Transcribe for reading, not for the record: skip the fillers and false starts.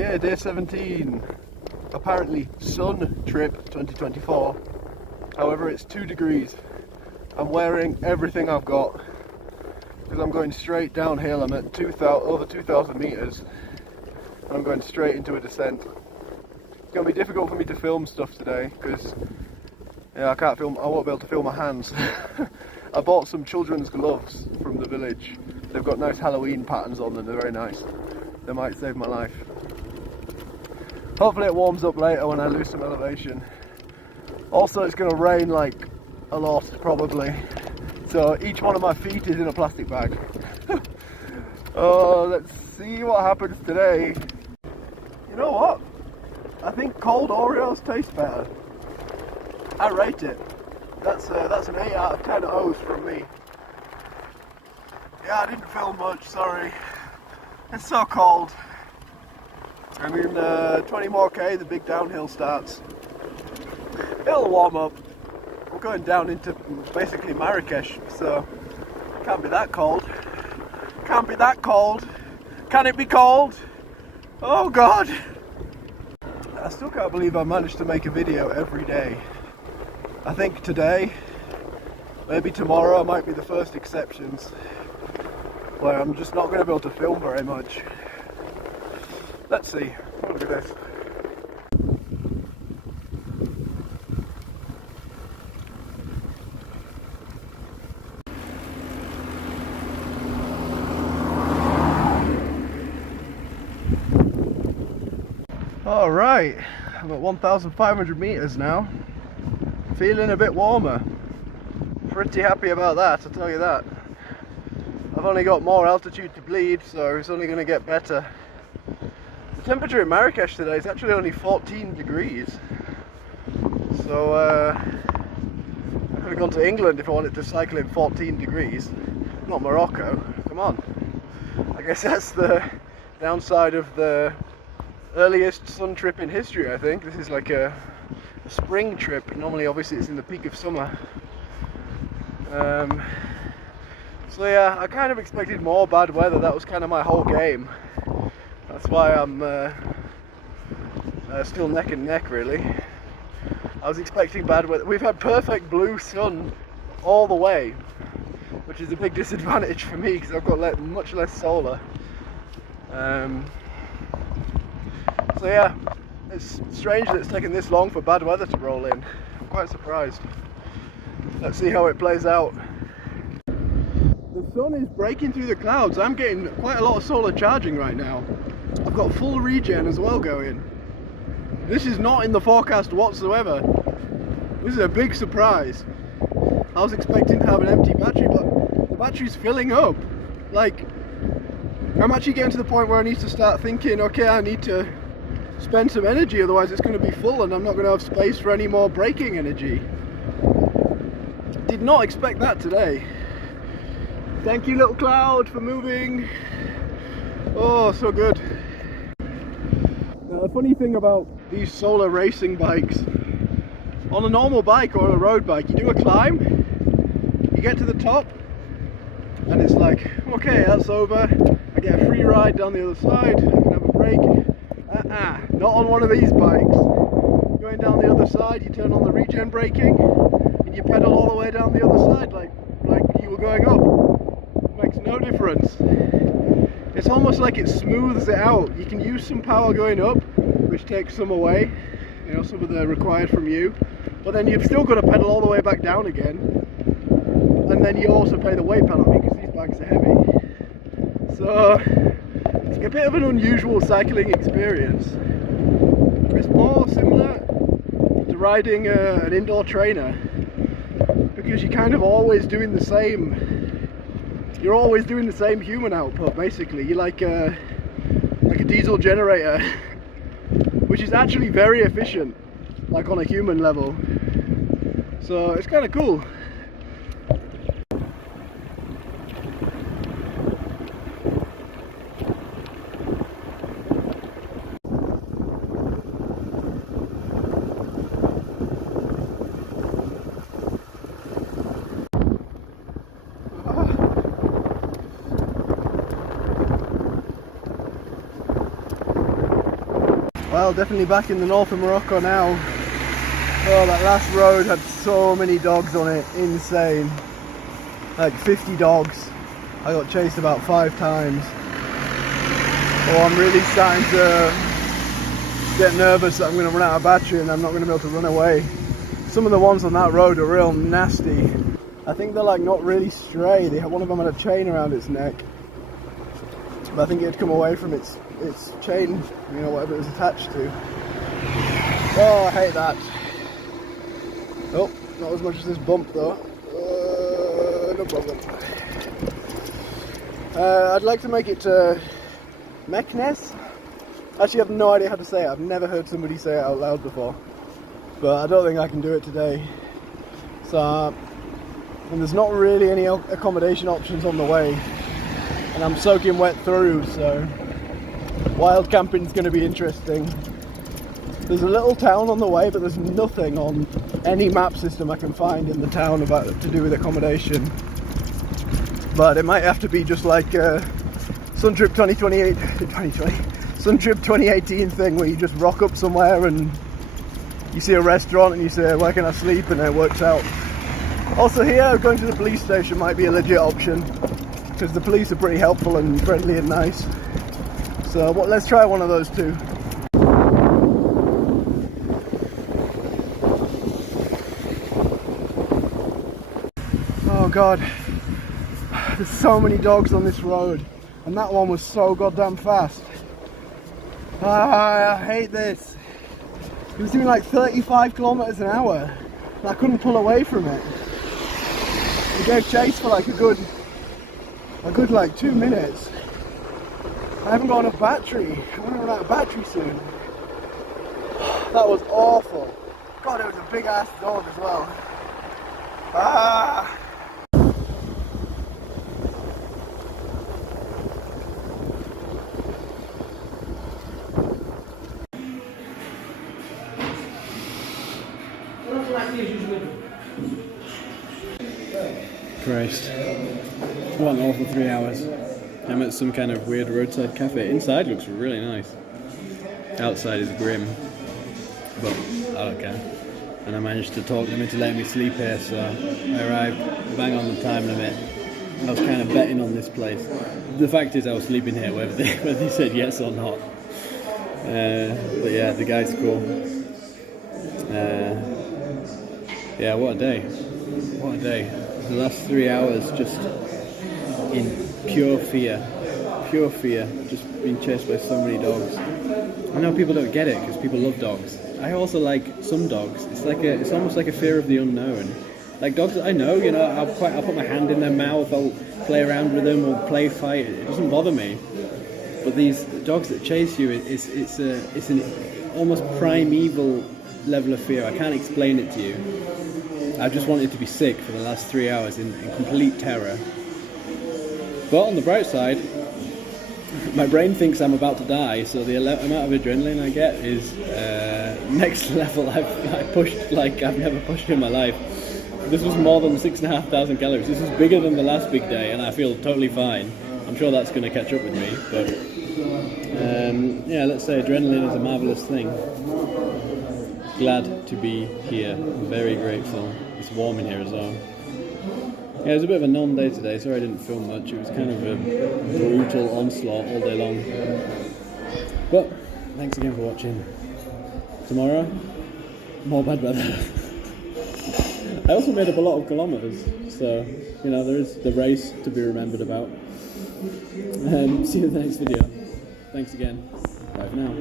Okay, day 17. Apparently sun trip 2024. However, it's 2 degrees. I'm wearing everything I've got because I'm going straight downhill. I'm at over 2,000 meters and I'm going straight into a descent. It's going to be difficult for me to film stuff today because I can't film. I won't be able to feel my hands. I bought some children's gloves from the village. They've got nice Halloween patterns on them. They're very nice. They might save my life. Hopefully it warms up later when I lose some elevation. Also, it's going to rain like a lot probably, so each one of my feet is in a plastic bag. Oh, let's see what happens today. You know what? I think cold Oreos taste better. I rate it. That's an 8 out of 10 O's from me. Yeah, I didn't film much, sorry. It's so cold. I mean, 20 more K, the big downhill starts. It'll warm up. We're going down into basically Marrakesh, so can't be that cold. Can't be that cold. Can it be cold? Oh God! I still can't believe I managed to make a video every day. I think today, maybe tomorrow, might be the first exceptions where I'm just not going to be able to film very much. Let's see. Look at this. Alright, I'm at 1,500 meters now. Feeling a bit warmer. Pretty happy about that, I'll tell you that. I've only got more altitude to bleed, so it's only going to get better. The temperature in Marrakesh today is actually only 14 degrees. So I could have gone to England if I wanted to cycle in 14 degrees. Not Morocco, come on. I guess that's the downside of the earliest sun trip in history, I think. This is like a spring trip. Normally, obviously, it's in the peak of summer. So yeah, I kind of expected more bad weather. That was kind of my whole game. That's why I'm still neck and neck, really. I was expecting bad weather. We've had perfect blue sun all the way, which is a big disadvantage for me because I've got much less solar. So yeah, it's strange that it's taken this long for bad weather to roll in. I'm quite surprised. Let's see how it plays out. The sun is breaking through the clouds. I'm getting quite a lot of solar charging right now. I've got full regen as well going. This is not in the forecast whatsoever. This is a big surprise. I was expecting to have an empty battery, but the battery's filling up. Like, I'm actually getting to the point where I need to start thinking, okay, I need to spend some energy, otherwise it's going to be full and I'm not going to have space for any more braking energy. Did not expect that today. Thank you, little cloud, for moving. Oh, so good. Now, the funny thing about these solar racing bikes, on a normal bike or on a road bike, you do a climb, you get to the top, and it's like, okay, that's over. I get a free ride down the other side, I can have a break. Not on one of these bikes. Going down the other side, you turn on the regen braking, and you pedal all the way down the other side like you were going up. Makes no difference. It's almost like it smooths it out. You can use some power going up, which takes some away, you know, some of the required from you, but then you've still got to pedal all the way back down again, and then you also pay the weight penalty because these bikes are heavy. So it's a bit of an unusual cycling experience. It's more similar to riding an indoor trainer because you're kind of always doing the same. You're always doing the same human output, basically. You're like a diesel generator, which is actually very efficient, like on a human level. So it's kind of cool. Well, definitely back in the north of Morocco now. Oh, that last road had so many dogs on it, insane. Like 50 dogs. I got chased about 5 times. Oh, I'm really starting to get nervous that I'm going to run out of battery and I'm not going to be able to run away. Some of the ones on that road are real nasty. I think they're like not really stray. One of them had a chain around its neck. But I think it had come away from its chain, you know, whatever it was attached to. Oh, I hate that. Oh, not as much as this bump though. No problem. I'd like to make it to Meknes. Actually, I have no idea how to say it. I've never heard somebody say it out loud before. But I don't think I can do it today. So, and there's not really any accommodation options on the way. And I'm soaking wet through, so wild camping is going to be interesting. There's a little town on the way, but there's nothing on any map system I can find in the town about to do with accommodation. But it might have to be just like Suntrip 2018 thing, where you just rock up somewhere and you see a restaurant and you say, where can I sleep, and it works out. Also here, going to the police station might be a legit option, because the police are pretty helpful and friendly and nice. So let's try one of those two. Oh god, there's so many dogs on this road, and that one was so goddamn fast. I hate this. It was doing like 35 kilometers an hour and I couldn't pull away from it. It gave chase for like a good like 2 minutes. I haven't got enough battery. I'm gonna run out of battery soon. That was awful. God, it was a big ass dog as well. Ah! Christ. What an awful 3 hours. I'm at some kind of weird roadside cafe. Inside looks really nice. Outside is grim. But I don't care. And I managed to talk them into letting me sleep here, so I arrived bang on the time limit. I was kind of betting on this place. The fact is I was sleeping here whether they said yes or not. But yeah, the guy's cool. Yeah, what a day. What a day. The last 3 hours just in pure fear, just being chased by so many dogs. I know people don't get it because people love dogs. I also like some dogs. It's almost like a fear of the unknown. Like dogs that I know, you know, I'll put my hand in their mouth, I'll play around with them or play fight. It doesn't bother me. But these dogs that chase you, it's an almost primeval level of fear. I can't explain it to you. I've just wanted to be sick for the last 3 hours in complete terror. But on the bright side, my brain thinks I'm about to die, so the amount of adrenaline I get is next level. I pushed like I've never pushed in my life. This was more than 6,500 calories. This is bigger than the last big day, and I feel totally fine. I'm sure that's going to catch up with me, but yeah, let's say adrenaline is a marvellous thing. Glad to be here, very grateful. It's warm in here as well. Yeah, it was a bit of a non-day today, sorry I didn't film much. It was kind of a brutal onslaught all day long. But, thanks again for watching. Tomorrow, more bad weather. I also made up a lot of kilometres, so, you know, there is the race to be remembered about. See you in the next video. Thanks again. Bye for now.